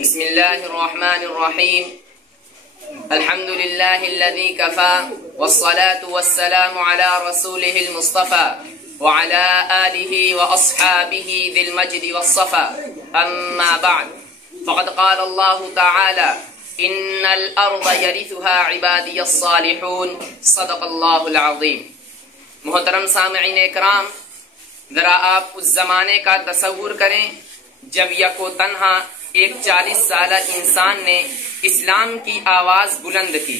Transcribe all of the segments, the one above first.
بسم الله الرحمن الرحيم. الحمد لله الذي كفى والصلاة والسلام على رسوله المصطفى وعلى آله وأصحابه ذي المجد والصفا. أما بعد فقد قال الله تعالى إن الأرض يرثها عبادي الصالحون. صدق الله العظيم. محترم سامعین اکرام، ذرا آپ اس زمانے کا تصور کریں جب یک و تنہا ایک 40 سالہ انسان نے اسلام کی آواز بلند کی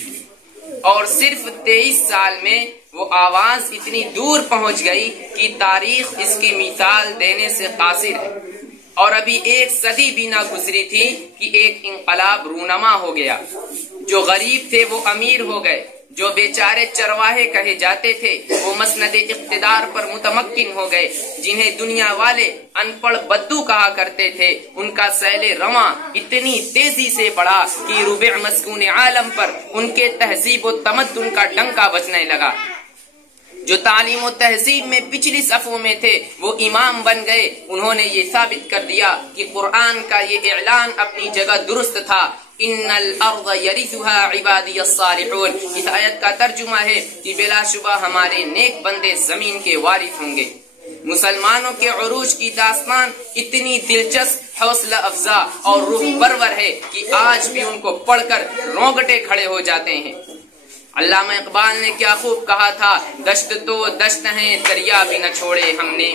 اور صرف 23 سال میں وہ آواز اتنی دور پہنچ گئی کہ تاریخ اس کی مثال دینے سے قاصر ہے، اور ابھی 1 صدی بھی نہ گزری تھی کہ ایک انقلاب رونما ہو گیا. جو غریب تھے وہ امیر ہو گئے، جو بیچارے چرواہے کہے جاتے تھے وہ مسند اقتدار پر متمکن ہو گئے، جنہیں دنیا والے ان پڑھ بدو کہا کرتے تھے ان کا سیل رواں اتنی تیزی سے بڑھا کہ ربع مسکون عالم پر ان کے تہذیب و تمدن کا ڈنکا بجنے لگا. جو تعلیم و تہذیب میں پچھلی صفوں میں تھے وہ امام بن گئے. انہوں نے یہ ثابت کر دیا کہ قرآن کا یہ اعلان اپنی جگہ درست تھا، ان الارض یرثها عبادی الصالحون. اس آیت کا ترجمہ ہے کہ بلا شبہ ہمارے نیک بندے زمین کے وارث ہوں گے. مسلمانوں کے عروج کی داستان اتنی دلچسپ، حوصلہ افزا اور روح پرور ہے کہ آج بھی ان کو پڑھ کر رونگٹے کھڑے ہو جاتے ہیں. علامہ اقبال نے کیا خوب کہا تھا، دشت تو دشت ہے دریا بھی نہ چھوڑے ہم نے،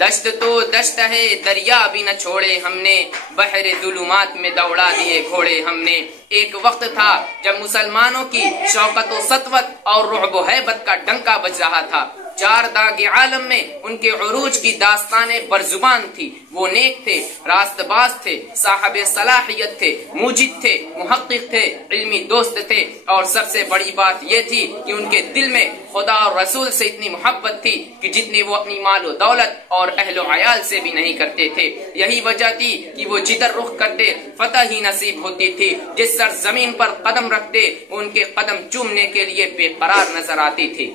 دشت تو دشت ہے دریا بھی نہ چھوڑے ہم نے، بحر ظلمات میں دوڑا دیے گھوڑے ہم نے. ایک وقت تھا جب مسلمانوں کی شوکت و سطوت اور رعب و ہیبت کا ڈنکا بج رہا تھا. 4 داغ عالم میں ان کے عروج کی داستانیں برزبان تھی. وہ نیک تھے، راست باز تھے، صاحب صلاحیت تھے، موجد تھے، محقق تھے، علمی دوست تھے، اور سب سے بڑی بات یہ تھی کہ ان کے دل میں خدا اور رسول سے اتنی محبت تھی کہ جتنی وہ اپنی مال و دولت اور اہل و عیال سے بھی نہیں کرتے تھے. یہی وجہ تھی کہ وہ جدھر رخ کرتے فتح ہی نصیب ہوتی تھی. جس سرزمین پر قدم رکھتے ان کے قدم چومنے کے لیے بے قرار نظر آتی تھی.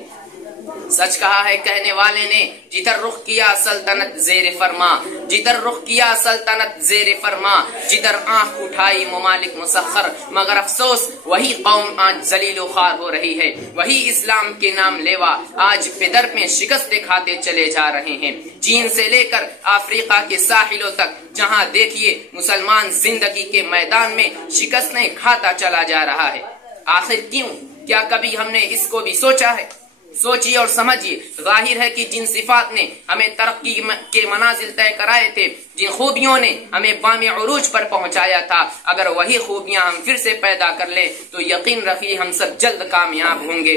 سچ کہا ہے کہنے والے نے، جدھر رخ کیا سلطنت زیر فرما، جدھر رخ کیا سلطنت زیر فرما، جدھر آنکھ اٹھائی ممالک مسخر. مگر افسوس وہی قوم آج ذلیل و خوار ہو رہی ہے، وہی اسلام کے نام لیوا آج پدر میں شکست کھاتے چلے جا رہے ہیں. چین سے لے کر افریقہ کے ساحلوں تک جہاں دیکھیے مسلمان زندگی کے میدان میں شکستیں کھاتا چلا جا رہا ہے. آخر کیوں؟ کیا کبھی ہم نے اس کو بھی سوچا ہے؟ سوچیے اور سمجھیے. ظاہر ہے کہ جن صفات نے ہمیں ترقی کے منازل طے کرائے تھے، جن خوبیوں نے ہمیں بام عروج پر پہنچایا تھا، اگر وہی خوبیاں ہم پھر سے پیدا کر لیں تو یقین رکھیے ہم سب جلد کامیاب ہوں گے.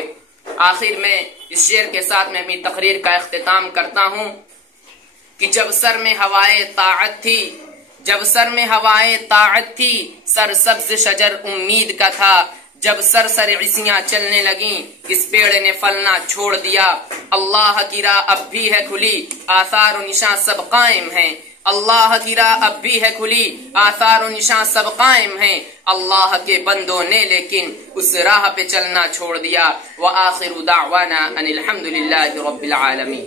آخر میں اس شعر کے ساتھ میں اپنی تقریر کا اختتام کرتا ہوں کہ جب سر میں ہوائے طاعت تھی، جب سر میں ہوائے طاعت تھی، سر سبز شجر امید کا تھا. جب سر عصیاں چلنے لگیں اس پیڑ نے پھلنا چھوڑ دیا. اللہ کی راہ اب بھی ہے کھلی، آثار و نشاں سب قائم ہیں. اللہ کی راہ اب بھی ہے کھلی، آثار و نشاں سب قائم ہیں. اللہ کے بندوں نے لیکن اس راہ پہ چلنا چھوڑ دیا. وآخر دعوانا ان الحمد للہ رب العالمین.